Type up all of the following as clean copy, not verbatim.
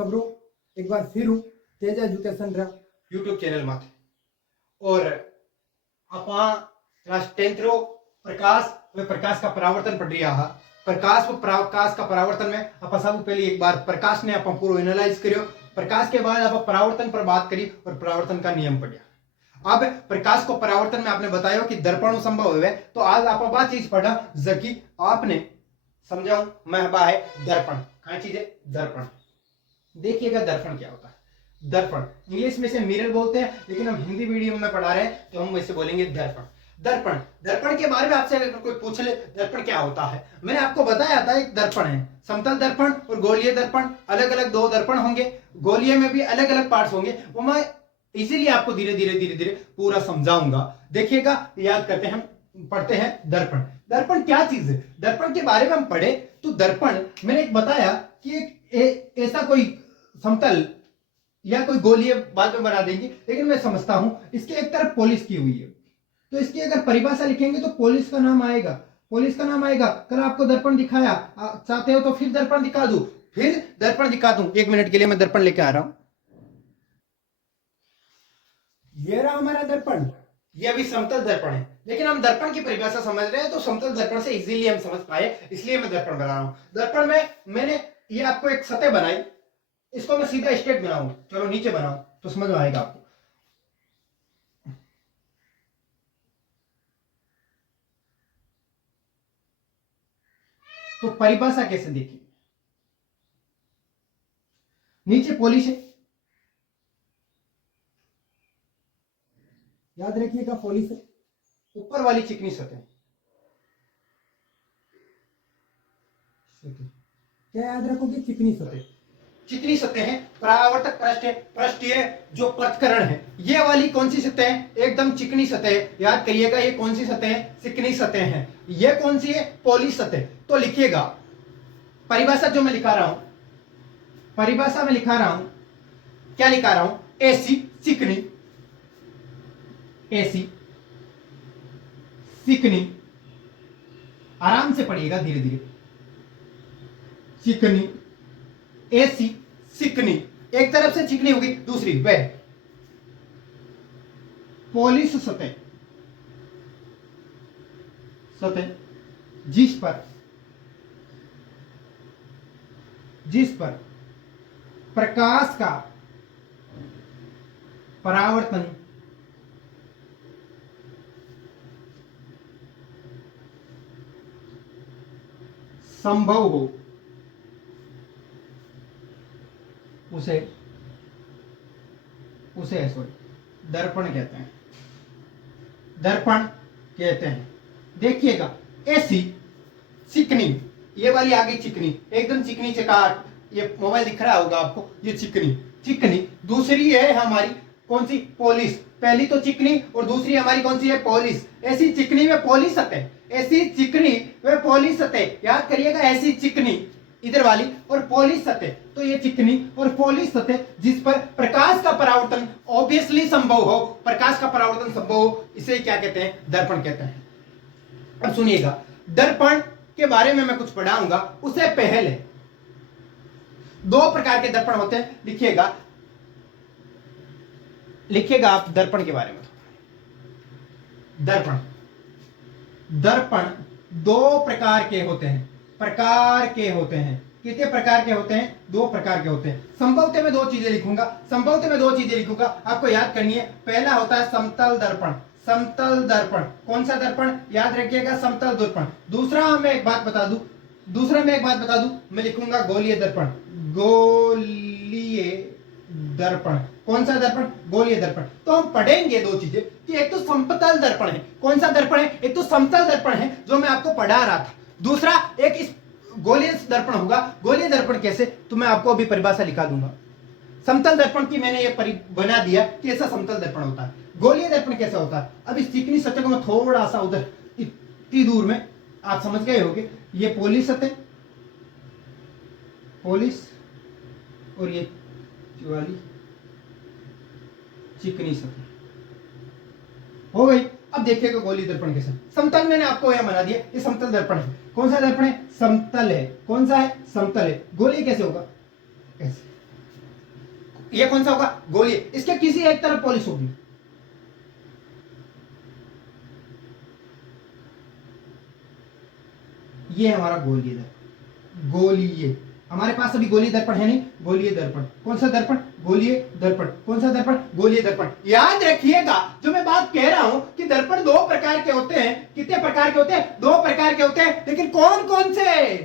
सबरो एक बार फिर हूँ तेज एजुकेशन रा यूट्यूब चैनल माथे और अपा क्लास 10th रो प्रकाश का परावर्तन पढ़ रहा हा। प्रकाश का परावर्तन में अपा सब पहले एक बार प्रकाश ने अपा पूरा एनालाइज करियो। प्रकाश के बाद आप परावर्तन पर बात करी और परावर्तन का नियम पढ़िया। अब प्रकाश को परावर्तन में आपने बताया कि दर्पण संभव है, तो आज आप बात चीज पढ़ा जबकि आपने समझाऊं महबा है दर्पण। क्या चीज है? दर्पण। देखिएगा दर्पण क्या होता है। दर्पण इंग्लिश में से मिरर बोलते हैं, लेकिन हम हिंदी मीडियम में पढ़ा रहे हैं तो हम वैसे बोलेंगे दर्पण। दर्पण दर्पण के बारे में आपसे अगर कोई पूछ ले दर्पण क्या होता है, मैंने आपको बताया था एक दर्पण है समतल दर्पण और गोलीय दर्पण। अलग अलग दो दर्पण होंगे, गोलीय में भी अलग अलग पार्ट्स होंगे, वो मैं इजीली आपको धीरे धीरे पूरा समझाऊंगा। देखिएगा याद करते हैं, हम पढ़ते हैं दर्पण। दर्पण क्या चीज है? दर्पण के बारे में हम पढ़े तो दर्पण मैंने एक बताया कि एक ऐसा कोई समतल या कोई गोलीय बाद में बना देंगे, लेकिन मैं समझता हूं इसके एक तरफ पॉलिश की हुई है, तो इसकी अगर परिभाषा लिखेंगे तो पॉलिश का नाम आएगा। पॉलिश का नाम आएगा। कल आपको दर्पण दिखाया, चाहते हो तो फिर दर्पण दिखा दूं, फिर दर्पण दिखा दूं। एक मिनट के लिए मैं दर्पण लेके आ रहा हूं। ये रहा हमारा दर्पण। ये अभी समतल दर्पण है, लेकिन हम दर्पण की परिभाषा समझ रहे हैं तो समतल दर्पण से इजीली हम समझ पाए, इसलिए मैं दर्पण बना रहा हूं। दर्पण में मैंने ये आपको एक सतह बनाई, इसको मैं सीधा स्ट्रेट बनाऊं, चलो नीचे बनाऊं तो समझ में आएगा आपको। तो परिभाषा कैसे देखिए, नीचे पॉलिश है, याद रखिएगा पॉलिश है, ऊपर वाली चिकनी सतह। क्या याद रखोगे? चिकनी सतह। चिकनी सतह है, परावर्तक पृष्ठ है, पृष्ठ है जो पृथक्करण है। ये वाली कौन सी सतह है? एकदम चिकनी सतह है। याद करिएगा ये कौन सी सतह है? चिकनी सतह है। ये कौन सी है? पॉलिश सतह। तो लिखिएगा परिभाषा जो मैं लिखा रहा हूं, परिभाषा में लिखा रहा हूं, क्या लिखा रहा हूं? ऐसी चिकनी, ऐसी चिकनी, आराम से पढ़िएगा धीरे धीरे। चिकनी, ऐसी चिकनी, एक तरफ से चिकनी होगी, दूसरी वह पॉलिश सतह, सतह जिस पर प्रकाश का परावर्तन संभव हो उसे दर्पण कहते हैं। दर्पण कहते हैं। देखिएगा ऐसी चिकनी, ये वाली आ गई चिकनी, एकदम चिकनी चकाट। ये मोबाइल दिख रहा होगा आपको, ये चिकनी चिकनी। दूसरी है हमारी कौन सी? पॉलिश। पहली तो चिकनी और दूसरी हमारी कौन सी है? पॉलिश। ऐसी चिकनी में पॉलिश सतह, ऐसी चिकनी व पॉलिश सतह। याद करिएगा ऐसी चिकनी इधर वाली और पॉलिश सतह। तो ये चिकनी और पॉलिश सतह जिस पर प्रकाश का परावर्तन ऑब्वियसली संभव हो, प्रकाश का परावर्तन संभव हो, इसे क्या कहते हैं? दर्पण कहते हैं। अब सुनिएगा, दर्पण के बारे में मैं कुछ पढ़ाऊंगा, उससे पहले दो प्रकार के दर्पण होते हैं। लिखिएगा आप दर्पण के बारे में। दर्पण दो प्रकार के होते हैं। कितने प्रकार के होते हैं? दो प्रकार के होते हैं। संभवतः मैं दो चीजें लिखूंगा, आपको याद करनी है। पहला होता है समतल दर्पण। कौन सा दर्पण? याद रखिएगा समतल दर्पण। दूसरा मैं एक बात बता दूं, मैं लिखूंगा गोलीय दर्पण। कौन सा दर्पण? गोलीय दर्पण। तो हम पढ़ेंगे दो चीजें कि एक तो समतल दर्पण है। कौन सा दर्पण है? एक तो समतल दर्पण है जो मैं आपको पढ़ा रहा था। दूसरा एक इस गोलीय दर्पण होगा। गोलीय दर्पण कैसे? तो मैं आपको अभी परिभाषा लिखा दूंगा। समतल दर्पण की मैंने ये बना दिया कि ऐसा समतल दर्पण होता है। गोलीय दर्पण कैसा होता है? अब इस चिकनी सतह को मैं थोड़ा सा उधर इतनी दूर में, आप समझ गए होंगे, ये पॉलिश सतह, पॉलिश, और ये वाली चिकनी सतह हो गई। अब देखिएगा गोलीय दर्पण कैसा। समतल मैंने आपको यह बना दिया, ये समतल दर्पण है। कौन सा दर्पण है? समतल है। कौन सा है? समतल है। गोलीय कैसे होगा? ऐसे ये कौन सा होगा? गोलीय। इसके किसी एक तरफ पॉलिश होगी, ये हमारा गोलीय दर्पण। गोलीय, हमारे पास अभी गोलीय दर्पण है नहीं, गोलीय दर्पण। कौन सा दर्पण? गोलीय दर्पण। कौन सा दर्पण? गोलीय दर्पण। याद रखिएगा जो मैं बात कह रहा हूं कि दर्पण दो प्रकार के होते हैं। कितने प्रकार के होते हैं? दो प्रकार के होते हैं, लेकिन कौन कौन से?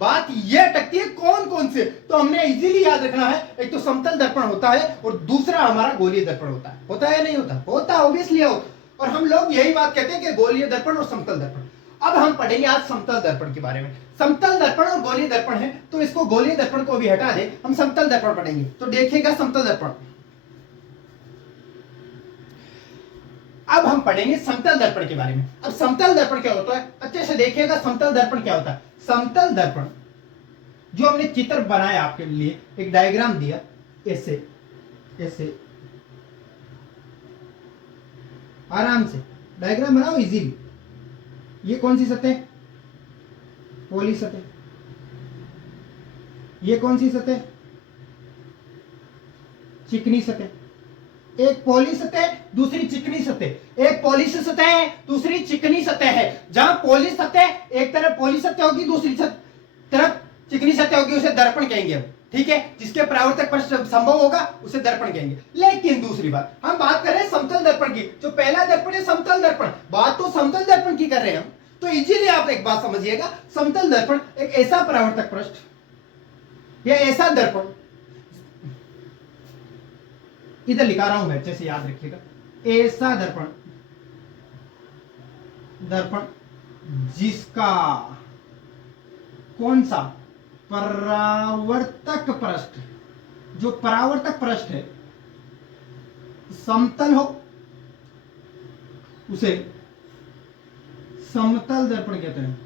बात ये अटकती है कौन कौन से। तो हमने इजीली याद रखना है, एक तो समतल दर्पण होता है और दूसरा हमारा गोलीय दर्पण होता है। होता है या नहीं होता? होता है, ऑब्वियसली होता। और हम लोग यही बात कहते हैं कि गोलीय दर्पण और समतल दर्पण। अब हम पढ़ेंगे आज समतल दर्पण के बारे में। समतल दर्पण और गोलीय दर्पण है, तो इसको गोलीय दर्पण को भी हटा दे, हम समतल दर्पण पढ़ेंगे। तो देखिएगा समतल दर्पण। अब हम पढ़ेंगे समतल दर्पण के बारे में। अब समतल दर्पण क्या होता है अच्छे से देखिएगा। समतल दर्पण क्या होता है? समतल दर्पण जो हमने चित्र बनाया आपके लिए, एक डायग्राम दिया, ऐसे ऐसे आराम से डायग्राम बनाओ इजीली। ये कौन सी सतह? पॉली सतह। ये कौन सी सतह? चिकनी सतह। एक पॉली सतह, दूसरी चिकनी सतह। एक पॉलिश सतह है, दूसरी चिकनी सतह है। जहां पॉलिश सतह, एक तरफ पॉलिश सतह होगी, दूसरी तरफ चिकनी सतह होगी, उसे दर्पण कहेंगे हम। ठीक है, जिसके परावर्तक पर संभव होगा उसे दर्पण कहेंगे। लेकिन दूसरी बात, हम बात कर रहे हैं समतल दर्पण की। जो पहला दर्पण है समतल दर्पण, बात तो समतल दर्पण की कर रहे हैं हम। तो इजीली आप एक बात समझिएगा, समतल दर्पण एक ऐसा परावर्तक पृष्ठ या ऐसा दर्पण, इधर लिखा रहा हूं मैं, अच्छे से याद रखिएगा। ऐसा दर्पण, दर्पण जिसका कौन सा? परावर्तक पृष्ठ, जो परावर्तक पृष्ठ है समतल हो, उसे समतल दर्पण कहते हैं।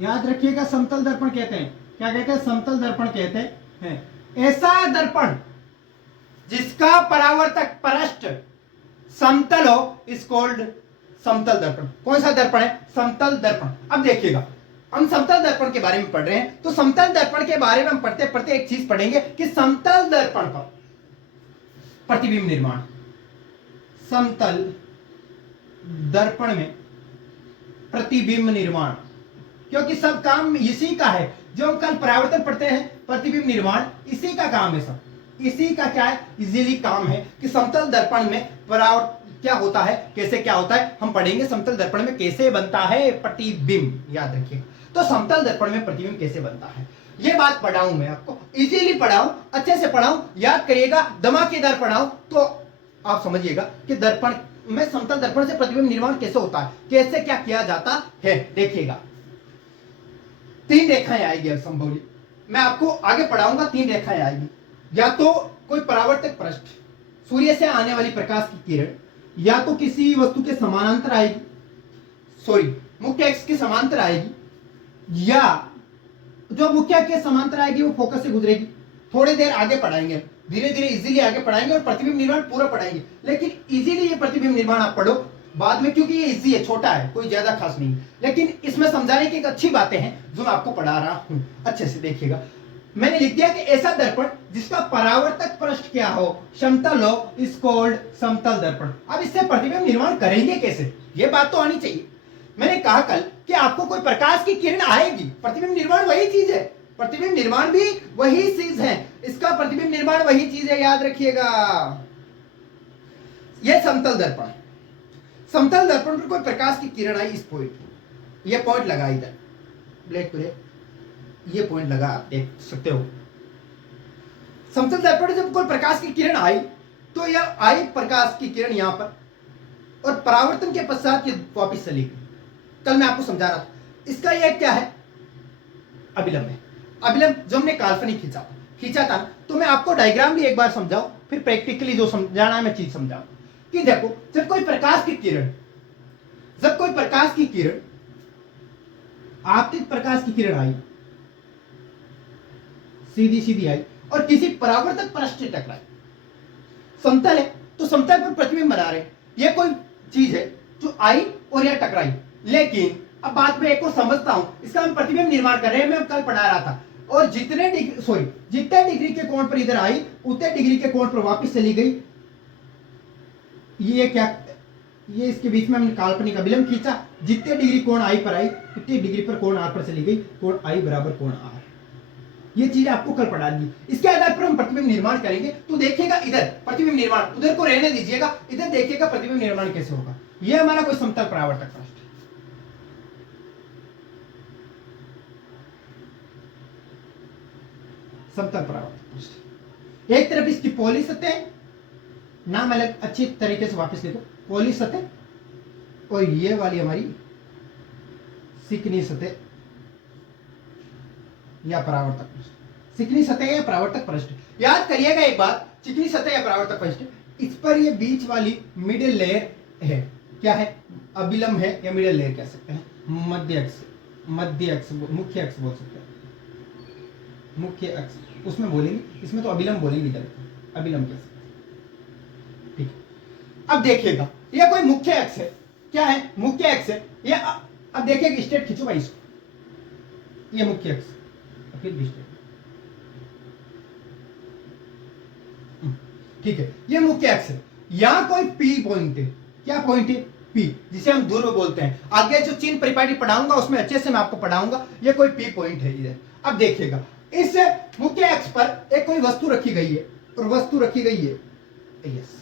याद रखिएगा, समतल दर्पण कहते हैं। क्या कहते हैं? समतल दर्पण कहते हैं। ऐसा दर्पण जिसका परावर्तक पृष्ठ समतल हो इज कॉल्ड समतल दर्पण। कौन सा दर्पण है? समतल दर्पण। अब देखिएगा, हम समतल दर्पण के बारे में पढ़ रहे हैं, तो समतल दर्पण के बारे में हम पढ़ते पढ़ते एक चीज पढ़ेंगे कि समतल दर्पण पर प्रतिबिंब निर्माण। समतल दर्पण में प्रतिबिंब निर्माण, क्योंकि सब काम इसी का है। जो हम कल परावर्तन पढ़ते हैं, प्रतिबिंब निर्माण, इसी का काम है। सब इसी का क्या है? इजीली काम है कि समतल दर्पण में परावर्तन क्या होता है, कैसे क्या होता है, हम पढ़ेंगे। समतल दर्पण में कैसे बनता है प्रतिबिंब, याद रखिए। तो समतल दर्पण में प्रतिबिंब कैसे बनता है, ये बात पढ़ाऊं मैं आपको, इजीली पढ़ाऊं, अच्छे से पढ़ाऊं, याद करिएगा, धमाकेदार पढ़ाऊं, तो आप समझिएगा कि दर्पण में समतल दर्पण से प्रतिबिंब निर्माण कैसे होता है, कैसे क्या किया जाता है। देखिएगा, तीन रेखाएं आएगी संभवली, मैं आपको आगे पढ़ाऊंगा। तीन रेखाएं आएगी, या तो कोई परावर्तक पृष्ठ, सूर्य से आने वाली प्रकाश की किरण, या तो किसी वस्तु के समानांतर आएगी, सॉरी मुख्य अक्ष के समांतर आएगी, या जो मुख्य के समांतर आएगी वो फोकस से गुजरेगी। थोड़ी देर आगे पढ़ाएंगे, धीरे धीरे इजीली आगे पढ़ाएंगे और प्रतिबिंब निर्माण पूरा पढ़ाएंगे। लेकिन इजीली ये प्रतिबिंब निर्माण आप पढ़ो बाद में, क्योंकि ये इजी है, छोटा है, कोई ज्यादा खास नहीं। लेकिन इसमें समझाने की एक अच्छी बातें हैं जो मैं आपको पढ़ा रहा हूं, अच्छे से देखिएगा। मैंने लिख दिया कि ऐसा दर्पण जिसका परावर्तक पृष्ठ क्या हो, समतल हो, इज कॉल्ड समतल दर्पण। अब इससे प्रतिबिंब निर्माण करेंगे कैसे, ये बात तो आनी चाहिए। मैंने कहा कल कि आपको कोई प्रकाश की किरण आएगी, प्रतिबिंब निर्माण वही चीज है, प्रतिबिंब निर्माण भी वही चीज है, इसका प्रतिबिंब निर्माण वही चीज है, याद रखिएगा। यह समतल दर्पण, समतल दर्पण पर कोई प्रकाश की किरण आई, इस पॉइंट, ये पॉइंट लगा इधर ब्लैक पे, ये पॉइंट लगा, आप देख सकते हो। समतल दर्पण जब कोई प्रकाश की किरण आई, तो यह आई प्रकाश की किरण यहां पर, और परावर्तन के पश्चात ये वापिस चली गई। कल मैं आपको समझा रहा था, इसका ये क्या है? अभिलंब है। अभिलंब जो हमने काल्पनिक खींचा था, तो मैं आपको डायग्राम भी एक बार समझाऊं, फिर प्रैक्टिकली जो समझाना है मैं चीज समझाऊं। कि देखो, जब कोई प्रकाश की किरण, आपतित प्रकाश की किरण आई, सीधी सीधी आई और किसी परावर्तक पृष्ठ से टकराई, समतल है तो समतल पर प्रतिबिंब बना रहे, ये कोई चीज है जो आई और यह टकराई। लेकिन अब बात में एक को समझता हूं, इसका हम प्रतिबिंब निर्माण कर रहे हैं, मैं कल पढ़ा रहा था। और जितने डिग्री के कोण पर इधर आई उतने डिग्री के कोण पर वापस चली गई। ये क्या, ये इसके बीच में हमने काल्पनिक अभिलंब खींचा, जितने डिग्री कोण आई पर आई उतनी डिग्री पर कोण आर पर चली गई, कोण आई बराबर कोण आर। ये चीज आपको कल पढ़ा दी। इसके आधार पर हम प्रतिबिंब निर्माण करेंगे। तो देखिएगा इधर प्रतिबिंब निर्माण, उधर को रहने दीजिएगा, इधर देखिएगा प्रतिबिंब निर्माण कैसे होगा। ये हमारा कोई समतल परावर्तक पृष्ठ, समतल परावर्तक पृष्ठ। एक तरफ इसकी पॉली सतह, नाम अलग अच्छी तरीके से वापस लिखो, पॉली सतह, और ये वाली हमारी चिकनी सतह या परावर्तक पृष्ठ। चिकनी सतह या परावर्तक पृष्ठ। याद करिएगा एक बात, चिकनी सतह या परावर्तक पृष्ठ, इस पर ये बीच वाली मिडिल लेयर है, क्या है, अभिलंब है या मिडिल लेयर कह सकते हैं, मध्य अक्ष, मुख्य अक्ष बोल सकते हैं, मुख्य अक्ष उसमें बोलेंगे, इसमें तो अभिलंब बोलेंगे, इधर अभिलंब कह सकते हैं। ठीक है, अब देखिएगा ये कोई मुख्य अक्ष है, क्या है, मुख्य अक्ष है। ये अब देखिएगा स्ट्रेट खींचो भाई इसको, ये मुख्य अक्ष, फिर भी स्ट्रेट, ठीक है, ये मुख्य अक्ष है। यहां कोई पी पॉइंट है, क्या पॉइंट है, पी, जिसे हम ध्रुव बोलते हैं। आगे जो चिन्ह परिपाटी पढ़ाऊंगा उसमें अच्छे से मैं आपको पढ़ाऊंगा। ये कोई पी पॉइंट है इधर। अब देखिएगा इस मुख्य अक्ष पर एक कोई वस्तु रखी गई है, और वस्तु रखी गई है, यस,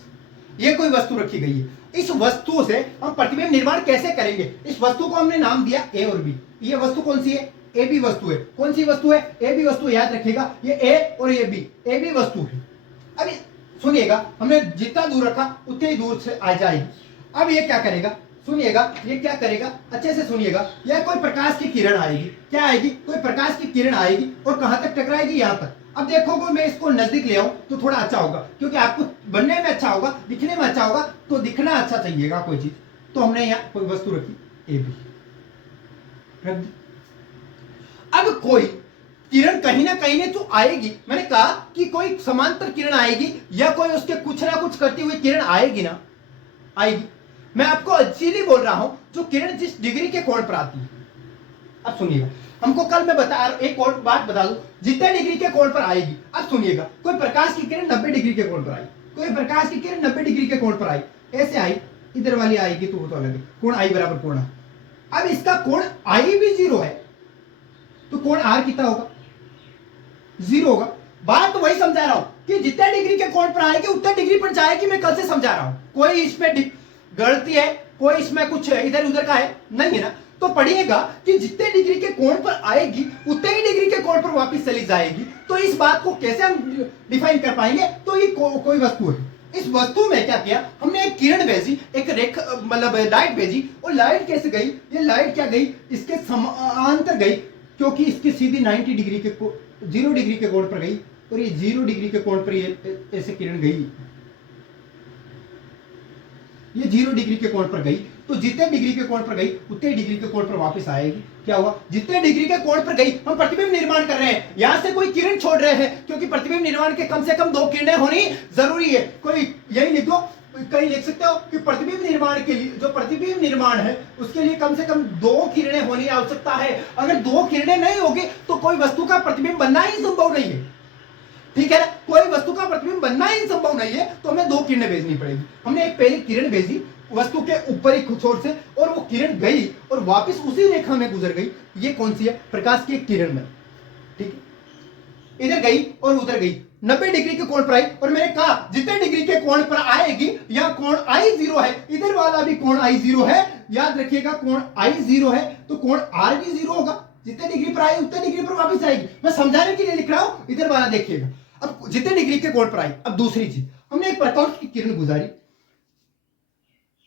ये कोई वस्तु रखी गई है। इस वस्तु से हम प्रतिबिंब निर्माण कैसे करेंगे। इस वस्तु को हमने नाम दिया ए और बी। ये वस्तु कौन सी है, ए बी वस्तु है। कौन सी वस्तु है, ए बी वस्तु। याद रखिएगा ये ए और ये बी, ए बी वस्तु है। अब सुनिएगा, हमने जितना दूर रखा उतने ही दूर से आ जाएगी। अब ये क्या करेगा, सुनिएगा, ये क्या करेगा, अच्छे से सुनिएगा। यह कोई प्रकाश की किरण आएगी, क्या आएगी, कोई प्रकाश की किरण आएगी, और कहां तक टकराएगी, यहां तक। अब देखोगे मैं इसको नजदीक ले आऊं तो थोड़ा अच्छा होगा, क्योंकि आपको बनने में अच्छा होगा, दिखने में अच्छा होगा, तो दिखना अच्छा चाहिएगा कोई चीज। तो हमने यहां कोई वस्तु रखी ए बी, अब कोई किरण कहीं ना कहीं तो आएगी। मैंने कहा कि कोई समांतर किरण आएगी या कोई उसके कुछ ना कुछ करती हुई किरण आएगी ना, आएगी। मैं आपको इसीलिए बोल रहा हूं जो किरण जिस डिग्री के कोण पर आती है। अब सुनिएगा, हमको कल मैं बता एक और बात बता दूं, जितने डिग्री के कोण पर आएगी। अब सुनिएगा, कोई प्रकाश की किरण 90 डिग्री के कोण पर आई, कोई प्रकाश की किरण 90 डिग्री के कोण पर आई, ऐसे आई, इधर वाली आएगी तो वो तो अलग है, कोण आई बराबर कोण आर। अब इसका कोण आई भी 0 है, तो कोण आर कितना होगा, 0 होगा। बात तो वही समझा रहा हूं कि जितने डिग्री के कोण पर आएगी उतने डिग्री पर जाएगी। मैं कल से समझा रहा हूं, कोई इसमें गलती है, कोई इसमें कुछ इधर उधर का है नहीं है ना। तो पढ़िएगा कि जितने डिग्री के कोण पर आएगी उतने ही डिग्री के कोण पर वापस चली जाएगी। तो इस बात को कैसे हम डिफाइन कर पाएंगे। तो ये कोई वस्तु है, इस वस्तु में क्या किया हमने, एक किरण भेजी, एक रेखा मतलब लाइट भेजी, और लाइट कैसे गई, ये लाइट क्या गई, इसके समांतर गई, क्योंकि इसकी सीधी 90 डिग्री के 0 डिग्री के कोण पर गई, और ये 0 डिग्री के कोण पर ये ऐसे किरण गई, ये 0 डिग्री के कोण पर गई। तो जितने डिग्री के कोण पर गई उतने डिग्री के कोण पर वापस आएगी। क्या हुआ, जितने डिग्री के कोण पर गई हम प्रतिबिंब निर्माण कर रहे हैं, यहां से कोई किरण छोड़ रहे हैं, क्योंकि प्रतिबिंब निर्माण के कम से कम 2 किरणें होनी जरूरी है। कोई यही लिख दो, कहीं लिख सकते हो कि प्रतिबिंब निर्माण के लिए, जो प्रतिबिंब निर्माण है उसके लिए कम से कम 2 किरणें होनी आवश्यकता है। अगर 2 किरणें नहीं होगी तो कोई वस्तु का प्रतिबिंब बनना ही संभव नहीं है। ठीक है ना, कोई वस्तु का प्रतिबिंब बनना ही संभव नहीं है, तो हमें 2 किरणें भेजनी पड़ेगी। हमने एक पहली किरण भेजी वस्तु के ऊपरी छोर से, और वो किरण गई और वापस उसी रेखा में गुजर गई। ये कौन सी है, प्रकाश की एक किरण में, ठीक है, इधर गई और उधर गई, 90 डिग्री के कोण पर आई। और मैंने कहा जितने डिग्री के कोण पर आएगी, यहां कोण आई 0 है, इधर वाला भी कोण आई 0 है। याद रखिएगा कोण आई 0 है तो कोण आर भी 0 होगा। जितने डिग्री पर आई उतने डिग्री पर वापस आएगी। मैं समझाने के लिए लिख रहा हूं, इधर वाला देखिएगा। अब जितने डिग्री के कोण पर आई, अब दूसरी चीज, हमने एक प्रकाश की किरण गुजारी,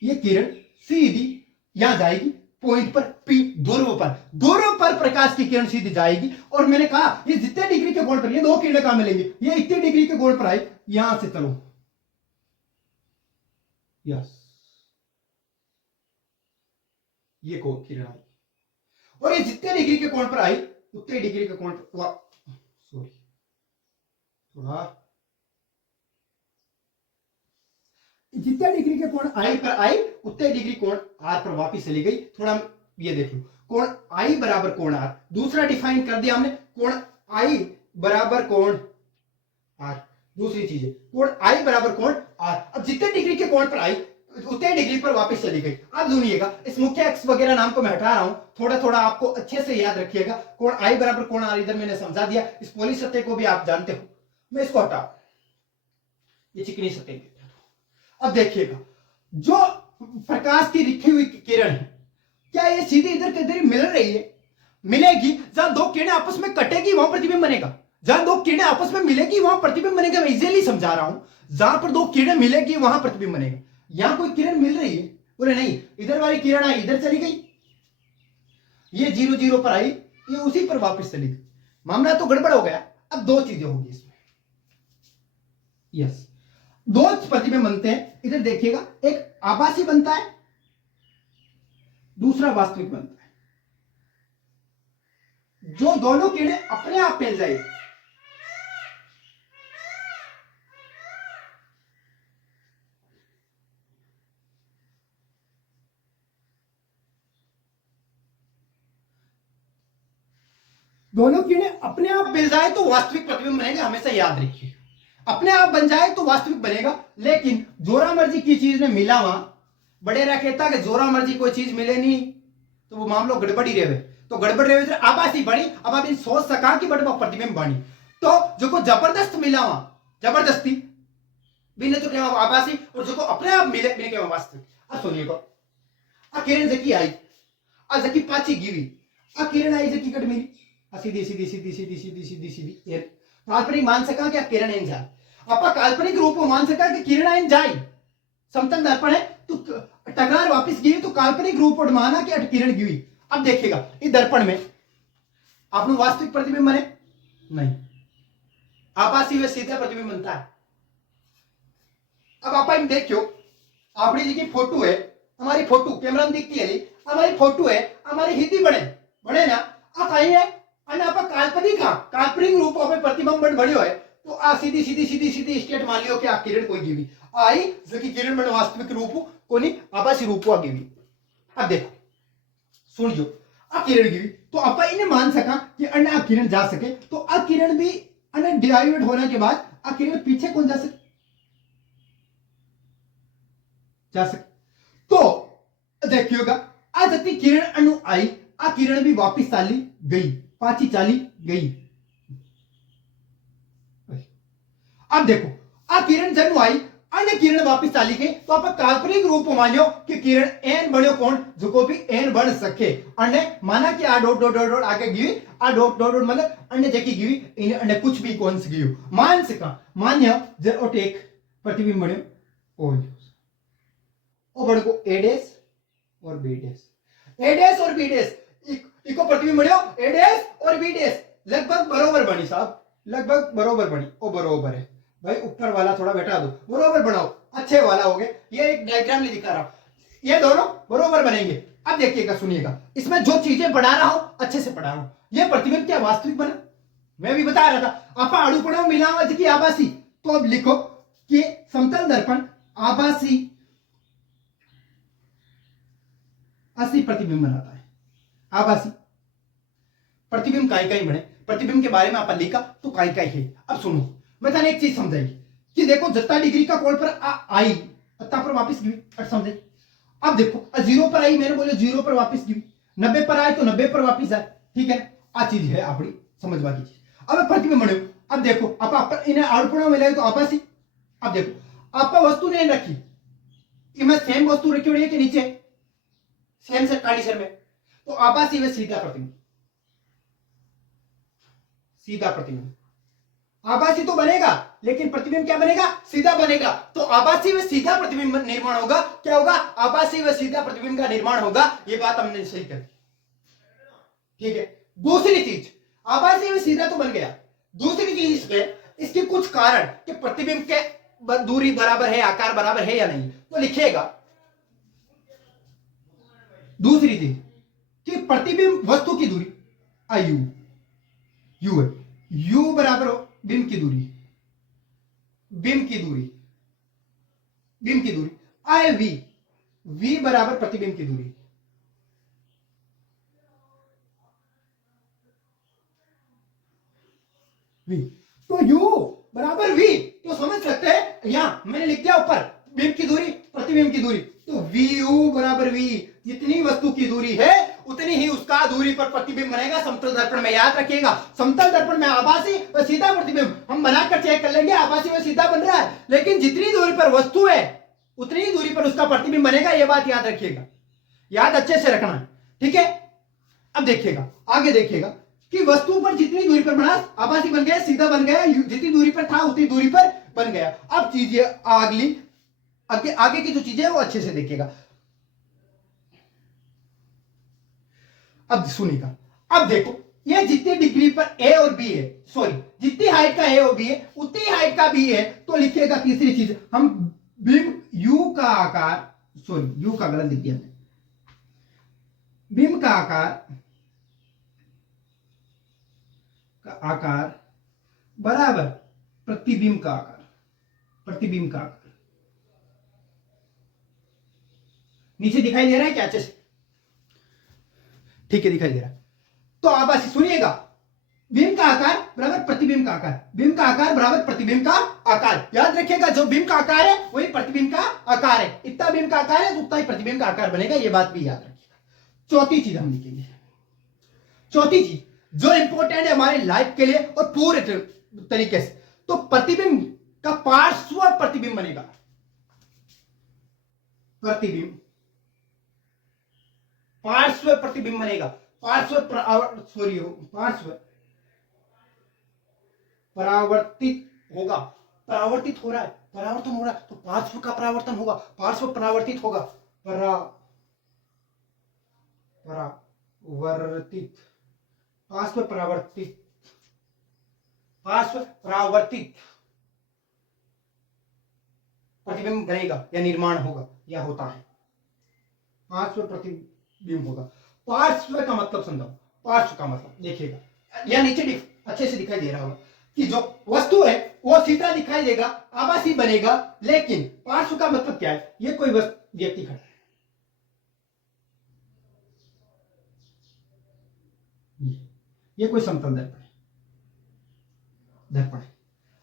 ये किरण सीधी यहां जाएगी पॉइंट पर पी, ध्रुव पर प्रकाश की किरण सीधी जाएगी। और मैंने कहा ये जितने डिग्री के कोण पर, ये 2 किरणें कहां मिलेंगी, ये इतने डिग्री के कोण पर आई, यहां से चलो, यस, ये किरण आई, और ये जितने डिग्री के कोण पर आई उतने डिग्री के कोण पर, सॉरी थोड़ा, जितने डिग्री के कोण आई पर आई उतने डिग्री कोण आर पर वापस चली गई। थोड़ा ये देख लो, कोण आई बराबर कोण आर, दूसरा डिफाइन कर दिया हमने, कोण आई बराबर कोण आर। दूसरी चीज है कोण आई बराबर कोण आर। अब जितने डिग्री के कोण पर आई उतने डिग्री पर वापस चली गई। अब सुनिएगा, इस मुख्य एक्स वगैरह नाम को मैं हटा रहा हूं, थोड़ा थोड़ा आपको अच्छे से याद रखिएगा। कोण आई बराबर कोण आर इधर मैंने समझा दिया, इस पोली सतह को भी आप जानते हो। मैं इसको हटा, ये चिकनी सतह। अब देखिएगा, जो प्रकाश की लिखी हुई किरण है, क्या ये सीधी इधर किधर मिल रही है? मिलेगी। जहां दो किरणें आपस में कटेगी वहां प्रतिबिंब बनेगा। जहां दो किरणें आपस में मिलेगी वहां प्रतिबिंब बनेगा। मैं इजीली समझा रहा हूं, जहां पर दो किरणें मिलेगी वहां प्रतिबिंब बनेगा। यहां कोई किरण मिल रही है, बोले नहीं, इधर वाली किरण आई इधर चली गई, ये 0 0 पर आई, ये उसी पर वापस चली गई। मामला तो गड़बड़ हो गया। अब दो चीजें होगी इसमें, यस, दो प्रतिबिंब बनते हैं। इधर देखिएगा, एक आभासी बनता है, दूसरा वास्तविक बनता है। जो दोनों किरणें अपने आप मिल जाएगी, दोनों किरणें अपने आप मिल जाए तो वास्तविक प्रतिबिंब बनेगा। हमेशा याद रखिए, अपने आप बन जाए तो वास्तविक बनेगा। लेकिन जोरा मर्जी की चीज ने मिला वहां, बड़ेरा कहता कि जोरा मर्जी कोई चीज मिले नहीं तो वो मामलो गड़बड़ी रहे। तो गड़बड़ रहे आभासी बनी। अब आप सोच सका कि बट प्रतिबिंब बनी, तो जो को जबरदस्त मिला वहां, जबरदस्ती बिना तो क्या आभासी, और जो को अपने आप मिले बिना क्या वास्तविक। अब सुनिएगा, आ किरण जकी आई, आ जकी पाची गिरी, आ किरण आई जकी कट मिली, सीधी सीधी सीधी सीधी सीधी सीधी सीधी काल्पनिक मान सका कि किरण इन जाए। आप काल्पनिक रूप में मान सका कि किरण इन जाए, समतल दर्पण है तो टकरार वापस गिरी, तो काल्पनिक रूप और माना कि किरण गिरी। अब देखिएगा, इस दर्पण में आपने वास्तविक प्रतिबिंब बने नहीं, आभासी व सीधा प्रतिबिंब बनता है। अब आप देखियो, अपनी जी की फोटो है, हमारी फोटो कैमरा में दिखती है, हमारी फोटो है, हमारी हिंदी बने बने ना, आ कहीं है काल्पनिक रूप में प्रतिबिंब बढ़ियो है, तो आ सीधी सीधी सीधी सीधी स्टेट मान लियो कि आ किरण कोई गिवी आई, जो कि किरण बने वास्तविक रूप को नहीं आभासी रूप आ गिवी। अब देखो सुनियो, आ किरण गिवी तो आप इन्हें मान सका कि अन्य आ किरण जा सके, तो आ किरण भी अन्य डिराइवेट होने के बाद आ किरण पीछे कौन जा सके, तो देखिएगा, आ जती किरण अणु आई, आ किरण भी वापिस चाली गई, पाची चाली गई। अब देखो, आ किरण जब आई, अन्य किरण वापिस चाली गई, तो आप काल्पनिक रूप मानियो कि किरण एन बनो कौन, जो को भी एन बन सके। अन्य माना कि आ डॉट डॉट डॉट डॉट आगे गिवी, आ डॉट डॉट डॉट मतलब अन्य जकी गिवी, इन अन्य कुछ भी कौन सी गियो मान सका। मान्य जब एक प्रतिबिंब बनो ओ बड़ को ए डैश और बी डैश, ए डैश और बी डैश इको प्रतिबिंब बनो ए डैश और बी डैश, लगभग बरोबर बनी साहब, लगभग बरोबर बनी। ओ बरोबर है भाई, ऊपर वाला थोड़ा बेटा दो, बरोबर बनाओ, अच्छे वाला हो गया। ये एक डायग्राम नहीं दिखा रहा, ये दोनों बरोबर बनेंगे। अब देखिएगा, सुनिएगा, इसमें जो चीजें पढ़ा रहा हूं अच्छे से पढ़ा रहा हूं। ये प्रतिबिंब क्या वास्तविक बना, मैं भी बता रहा था। आप आड़ू पड़ो मिला की आभासी, तो अब लिखो कि समतल दर्पण आभासी असली प्रतिबिंब बनाता है। आभासी प्रतिबिंब काई काई बने, प्रतिबिंब के बारे में आप लिखा तो काई काई है। अब सुनो, मैं थाने एक चीज समझाई कि देखो जत्ता डिग्री का कोण पर आई, अत्ता पर वापस गिवी, समझे। अब देखो 0 पर आई, मैंने बोले 0 पर वापस गिवी, 90 पर आए तो 90 पर वापस जाए, ठीक है। आ चीज है अपनी समझवा की चीज। अब प्रतिबिंब बने, अब देखो आप इन्हें आड़पणों मिलाए तो आभासी। अब देखो आप वस्तु नहीं रखी, इनमें सेम वस्तु रखी हुई है कि नीचे सेम से कंडीशन में, तो आभासी व सीधा प्रतिबिंब, सीधा प्रतिबिंब। आभासी तो बनेगा लेकिन प्रतिबिंब क्या बनेगा, सीधा बनेगा। तो आभासी व सीधा प्रतिबिंब निर्माण होगा, क्या होगा, आभासी व सीधा प्रतिबिंब का निर्माण होगा। ये बात हमने सही कर दी, ठीक है। दूसरी चीज, आभासी व सीधा तो बन गया, दूसरी चीज इसमें इसके कुछ कारण कि प्रतिबिंब के दूरी बराबर है, आकार बराबर है या नहीं, तो लिखिएगा। दूसरी चीज कि प्रतिबिंब वस्तु की दूरी आयु यू है, यू बराबर हो बिंब की दूरी, बिंब की दूरी, बिंब की दूरी आई वी, वी बराबर प्रतिबिंब की दूरी। वी। तो u बराबर v, तो समझ सकते हैं यहां मैंने लिख दिया ऊपर बिंब की दूरी प्रतिबिंब की दूरी, तो vu बराबर v, जितनी वस्तु की दूरी है उतनी ही उसका दूरी पर प्रतिबिंब बनेगा समतल दर्पण में। याद रखिएगा समतल दर्पण में आभासी व सीधा प्रतिबिंब हम बनाकर चेक कर लेंगे, आभासी व सीधा बन रहा है, लेकिन जितनी दूरी पर वस्तु है उतनी ही दूरी पर उसका प्रतिबिंब बनेगा, यह बात याद रखिएगा, याद अच्छे से रखना है, ठीक है। अब देखिएगा आगे, देखिएगा कि वस्तु पर जितनी दूरी पर बना आभासी बन गया, सीधा बन गया, जितनी दूरी पर था उतनी दूरी पर बन गया। अब चीजें अगली आगे की जो चीजें है वो अच्छे से देखिएगा। अब सुनिएगा, अब देखो ये जितनी डिग्री पर ए और बी है, सॉरी जितनी हाइट का ए और बी है उतनी हाइट का बी है, तो लिखिएगा तीसरी चीज हम बिंब यू का आकार, सॉरी यू का गलत लिख दिया, बिंब का आकार बराबर प्रतिबिंब का आकार, प्रतिबिंब का आकार। नीचे दिखाई दे रहा है क्या अच्छे से? ठीक है दिखाई दे रहा है। तो आप बस सुनिएगा, बिंब का आकार बराबर प्रतिबिंब का आकार, बिंब का आकार बराबर प्रतिबिंब का आकार। याद रखिएगा जो बिंब का आकार है वही प्रतिबिंब का आकार है, इतना बिंब का आकार है तो उतना ही प्रतिबिंब का आकार बनेगा, ये बात भी याद रखिएगा। चौथी चीज हम लिखेंगे, चौथी चीज जो इंपॉर्टेंट है हमारी लाइफ के लिए और पूरे तरीके से, तो प्रतिबिंब का पार्श्व प्रतिबिंब बनेगा, प्रतिबिंब पार्श्व प्रतिबिंब बनेगा, पार्श्व परावर्तित होगा, परावर्तित हो रहा है, परावर्तन हो रहा है, तो पार्श्व का परावर्तन होगा, पार्श्व परावर्तित होगा, परावर्तित, पार्श्व परावर्तित, पार्श्व परावर्तित प्रतिबिंब बनेगा या निर्माण होगा या होता है, पार्श्व प्रतिबिंब होगा। पार्श्व का मतलब समझाओ, पार्श्व का मतलब देखिएगा, या नीचे अच्छे से दिखाई दे रहा होगा कि जो वस्तु है वो सीधा दिखाई देगा, आभासी बनेगा, लेकिन पार्श्व का मतलब क्या है? ये कोई व्यक्ति खड़ा है, ये कोई समतल दर्पण है, दर्पण है,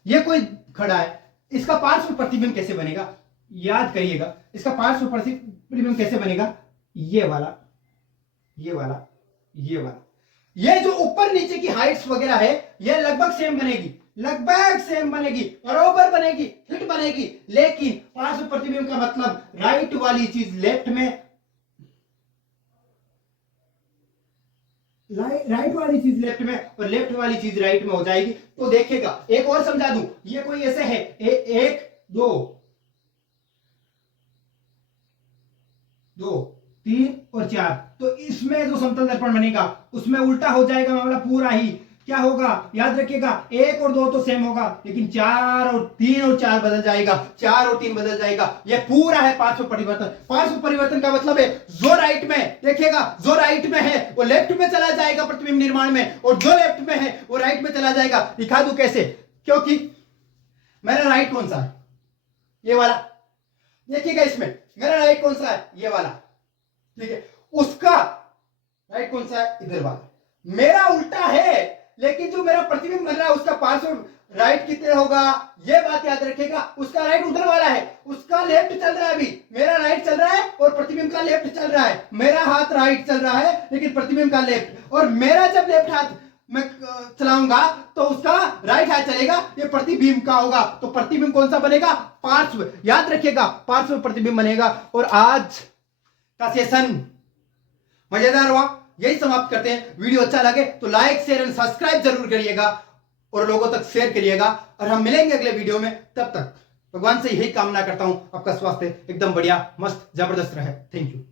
ये कोई खड़ा है, इसका पार्श्व प्रतिबिंब कैसे बनेगा? याद करिएगा, इसका पार्श्व प्रतिबिंब कैसे बनेगा? ये वाला, ये वाला, ये वाला, ये जो ऊपर नीचे की हाइट्स वगैरह है ये लगभग सेम बनेगी, लगभग सेम बनेगी, बराबर बनेगी, फिट बनेगी, लेकिन पार्श्व प्रतिबिंब का मतलब राइट वाली चीज लेफ्ट में, राइट वाली चीज लेफ्ट में और लेफ्ट वाली चीज राइट में हो जाएगी। तो देखिएगा एक और समझा दूं, ये कोई ऐसे है एक दो तीन और चार, तो इसमें जो समतल दर्पण बनेगा उसमें उल्टा हो जाएगा मामला पूरा ही। क्या होगा? याद रखिएगा, एक और दो तो सेम होगा, लेकिन चार और तीन और चार बदल जाएगा, चार और तीन बदल जाएगा। यह पूरा है पार्श्व परिवर्तन। पार्श्व परिवर्तन का मतलब है जो राइट में, देखिएगा जो राइट में है वो लेफ्ट में चला जाएगा प्रतिबिंब निर्माण में, और जो लेफ्ट में है वो राइट में चला जाएगा। दिखा दूं कैसे? क्योंकि मेरा राइट कौन सा है? ये वाला। देखिएगा इसमें मेरा राइट कौन सा है? ये वाला, ठीक है। उसका राइट कौन सा है? इधर वाला। मेरा उल्टा है, लेकिन जो मेरा प्रतिबिंब बन रहा है उसका पार्श्व राइट कितने होगा? ये बात याद रखिएगा। उसका राइट उधर वाला है, उसका लेफ्ट चल रहा है, अभी मेरा राइट चल रहा है और प्रतिबिंब का लेफ्ट चल रहा है। मेरा हाथ राइट चल रहा है लेकिन प्रतिबिंब का लेफ्ट, और मेरा जब लेफ्ट हाथ मैं चलाऊंगा तो उसका राइट हाथ चलेगा, ये प्रतिबिंब का होगा। तो प्रतिबिंब कौन सा बनेगा? पार्श्व। याद रखिएगा, पार्श्व प्रतिबिंब बनेगा। और आज का सेशन मजेदार हुआ, यही समाप्त करते हैं। वीडियो अच्छा लगे तो लाइक शेयर एंड सब्सक्राइब जरूर करिएगा और लोगों तक शेयर करिएगा। और हम मिलेंगे अगले वीडियो में, तब तक भगवान से यही कामना करता हूं आपका स्वास्थ्य एकदम बढ़िया, मस्त, जबरदस्त रहे। Thank you.